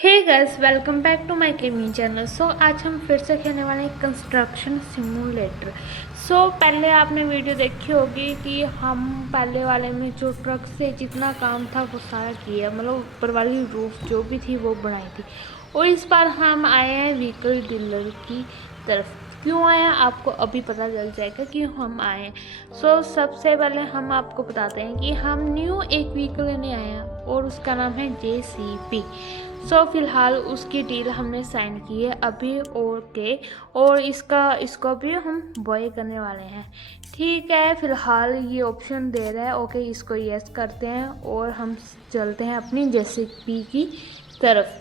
Hey guys, welcome back to my gaming channel. आज हम फिर से खेलने वाले हैं कंस्ट्रक्शन सिमुलेटर। पहले आपने वीडियो देखी होगी कि हम पहले वाले में जो ट्रक से जितना काम था वो सारा किया, मतलब ऊपर वाली रूफ जो भी थी वो बनाई थी। और इस बार हम आए हैं व्हीकल डीलर की तरफ। क्यों आए हैं आपको अभी पता चल जाएगा कि हम आए हैं। सबसे पहले हम आपको बताते हैं कि हम न्यू एक व्हीकल लेने आए हैं और उसका नाम है JCB। फिलहाल उसकी डील हमने साइन की है अभी और इसको भी हम बॉय करने वाले हैं। ठीक है, फिलहाल ये ऑप्शन दे रहा है। ओके, इसको यस करते हैं और हम चलते हैं अपनी JCB की तरफ।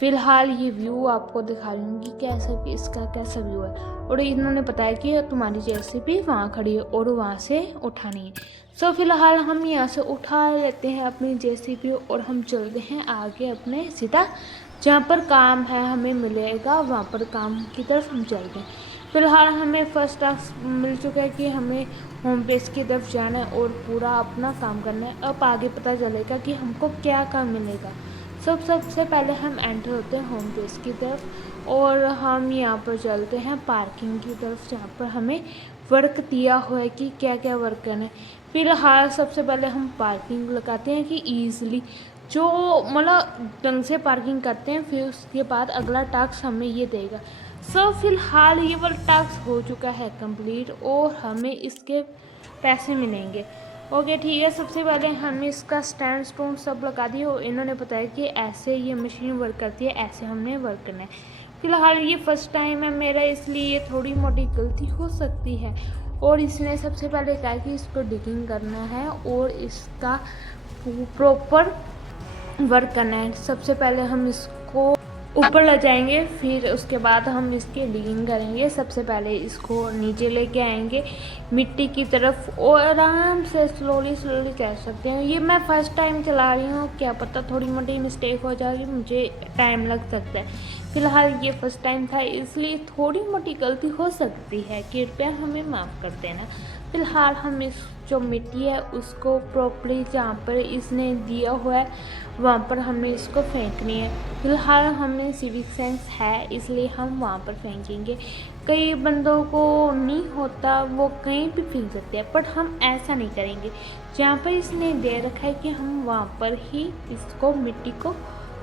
फिलहाल ये व्यू आपको दिखा रही हूँ कि इसका कैसा व्यू है। और इन्होंने बताया कि तुम्हारी JCB वहाँ खड़ी है और वहाँ से उठानी है। फिलहाल हम यहाँ से उठा लेते हैं अपनी JCB और हम चलते हैं आगे अपने सीधा जहाँ पर काम है हमें मिलेगा, वहाँ पर काम की तरफ हम चलते हैं। फिलहाल हमें फर्स्ट टास्क मिल चुका है कि हमें होम बेस की तरफ जाना है और पूरा अपना काम करना है। अब आगे पता चलेगा कि हमको क्या काम मिलेगा। सबसे पहले हम एंटर होते हैं होम बेस की तरफ और हम यहाँ पर चलते हैं पार्किंग की तरफ, जहाँ पर हमें वर्क दिया हुआ है कि क्या क्या वर्क करना है। फिलहाल सबसे पहले हम पार्किंग लगाते हैं कि ईज़िली जो मतलब ढंग से पार्किंग करते हैं, फिर उसके बाद अगला टास्क हमें ये देगा। फिलहाल ये वाला टास्क हो चुका है कंप्लीट और हमें इसके पैसे मिलेंगे। ओके ठीक है, सबसे पहले हमने इसका स्टैंड स्टोन सब लगा दिए और इन्होंने बताया कि ऐसे ये मशीन वर्क करती है, ऐसे हमने वर्क करना है। फिलहाल ये फर्स्ट टाइम है मेरा, इसलिए ये थोड़ी मोटी गलती हो सकती है। और इसने सबसे पहले कहा कि इसको डिगिंग करना है और इसका प्रॉपर वर्क करना है। सबसे पहले हम इसको ऊपर ले जाएंगे, फिर उसके बाद हम इसकी डिगिंग करेंगे। सबसे पहले इसको नीचे लेके आएंगे मिट्टी की तरफ और आराम से स्लोली चल सकते हैं। ये मैं फर्स्ट टाइम चला रही हूँ, क्या पता थोड़ी मोटी मिस्टेक हो जाएगी, मुझे टाइम लग सकता है। फिलहाल ये फर्स्ट टाइम था इसलिए थोड़ी मोटी गलती हो सकती है, कृपया हमें माफ़ कर देना। फिलहाल हम इस जो मिट्टी है उसको प्रॉपरली जहाँ पर इसने दिया हुआ है वहाँ पर हमें इसको फेंकनी है। फिलहाल हमें सिविक सेंस है इसलिए हम वहाँ पर फेंकेंगे। कई बंदों को नहीं होता, वो कहीं भी फेंक सकते हैं, बट हम ऐसा नहीं करेंगे। जहाँ पर इसने दे रखा है कि हम वहाँ पर ही इसको मिट्टी को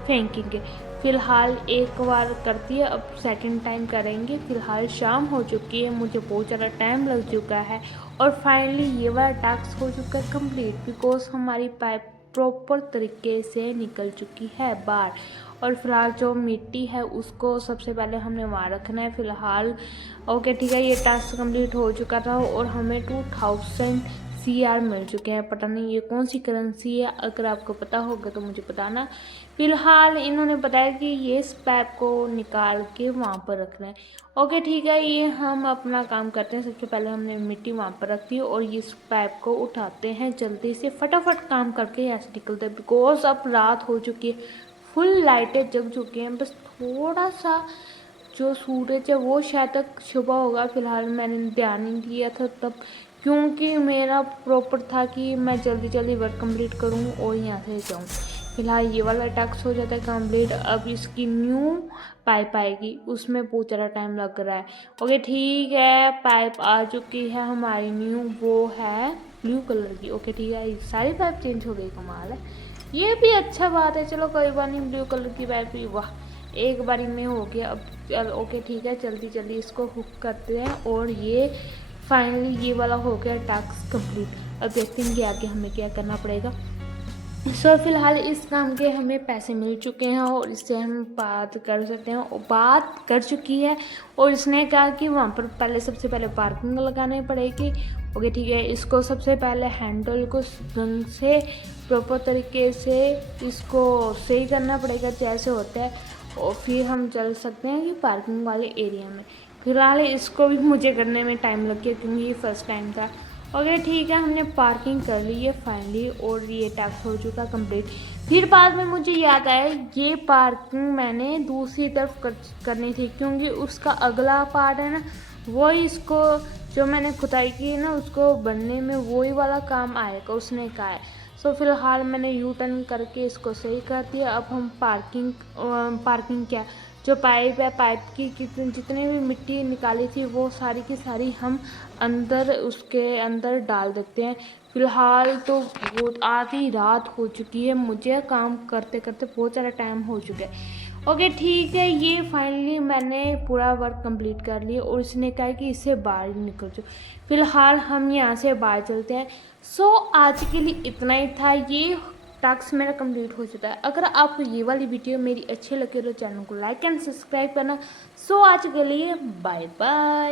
फेंकेंगे। फ़िलहाल एक बार करती है, अब सेकंड टाइम करेंगे। फ़िलहाल शाम हो चुकी है, मुझे बहुत ज़्यादा टाइम लग चुका है और फाइनली ये वाला टास्क हो चुका है कंप्लीट, बिकॉज हमारी पाइप प्रॉपर तरीके से निकल चुकी है बाहर। और फिलहाल जो मिट्टी है उसको सबसे पहले हमने वहाँ रखना है। फ़िलहाल ओके ठीक है, ये टास्क कंप्लीट हो चुका था और हमें 2000 CR मिल चुके हैं। पता नहीं ये कौन सी करेंसी है, अगर आपको पता होगा तो मुझे बताना। फिलहाल इन्होंने बताया कि ये इस पैप को निकाल के वहाँ पर रखना है। ओके ठीक है, ये हम अपना काम करते हैं। सबसे पहले हमने मिट्टी वहाँ पर रखी है और इस पैप को उठाते हैं जल्दी से, फटाफट काम करके यहाँ से निकलते हैं, बिकॉज अब रात हो चुकी है, फुल लाइटें जग चुकी हैं। बस थोड़ा सा जो सूरज है वो शायद तक छुपा होगा। फिलहाल मैंने ध्यान नहीं दिया था तब, क्योंकि मेरा प्रॉपर था कि मैं जल्दी वर्क कंप्लीट करूं और यहाँ से जाऊं। फिलहाल ये वाला टास्क हो जाता है कंप्लीट। अब इसकी न्यू पाइप आएगी, उसमें बहुत ज़्यादा टाइम लग रहा है। ओके ठीक है, पाइप आ चुकी है हमारी न्यू, वो है ब्लू कलर की। ओके ठीक है, सारी पाइप चेंज हो गई, कमाल है। ये भी अच्छा बात है, चलो कोई बात नहीं, ब्लू कलर की पाइप भी, वाह एक बारी में हो गया। अब ओके ठीक है, जल्दी इसको हुक करते हैं और ये फाइनली ये वाला हो गया टास्क कंप्लीट। अब देखते हैं कि आगे हमें क्या करना पड़ेगा। फिलहाल इस काम के हमें पैसे मिल चुके हैं और इससे हम बात कर सकते हैं, और बात कर चुकी है। और इसने कहा कि वहाँ पर सबसे पहले पार्किंग लगानी पड़ेगी। ओके ठीक है, इसको सबसे पहले हैंडल को ढंग से प्रॉपर तरीके से इसको सही करना पड़ेगा जैसे होता है, और फिर हम चल सकते हैं कि पार्किंग वाले एरिया में। फिलहाल इसको भी मुझे करने में टाइम लग गया क्योंकि ये फर्स्ट टाइम था। ओके ठीक है, हमने पार्किंग कर ली है फाइनली और ये टास्क हो चुका कंप्लीट। फिर बाद में मुझे याद आया ये पार्किंग मैंने दूसरी तरफ करनी थी, क्योंकि उसका अगला पार्ट है ना, वो इसको जो मैंने खुदाई की है ना उसको बनने में वही वाला काम आएगा, उसने कहा है। सो फिलहाल मैंने यू टर्न करके इसको सही कर दिया। अब हम पार्किंग क्या, जो पाइप है, पाइप की जितनी भी मिट्टी निकाली थी वो सारी की सारी हम अंदर उसके अंदर डाल देते हैं। फ़िलहाल तो बहुत आधी रात हो चुकी है, मुझे काम करते करते बहुत सारा टाइम हो चुका है। ओके ठीक है, ये फाइनली मैंने पूरा वर्क कंप्लीट कर लिया और इसने कहा कि इससे बाहर निकल जाओ। फ़िलहाल हम यहाँ से बाहर चलते हैं। सो आज के लिए इतना ही था, ये टास्क मेरा कंप्लीट हो चुका है। अगर आपको ये वाली वीडियो मेरी अच्छी लगे तो चैनल को लाइक एंड सब्सक्राइब करना। सो आज के लिए बाय बाय।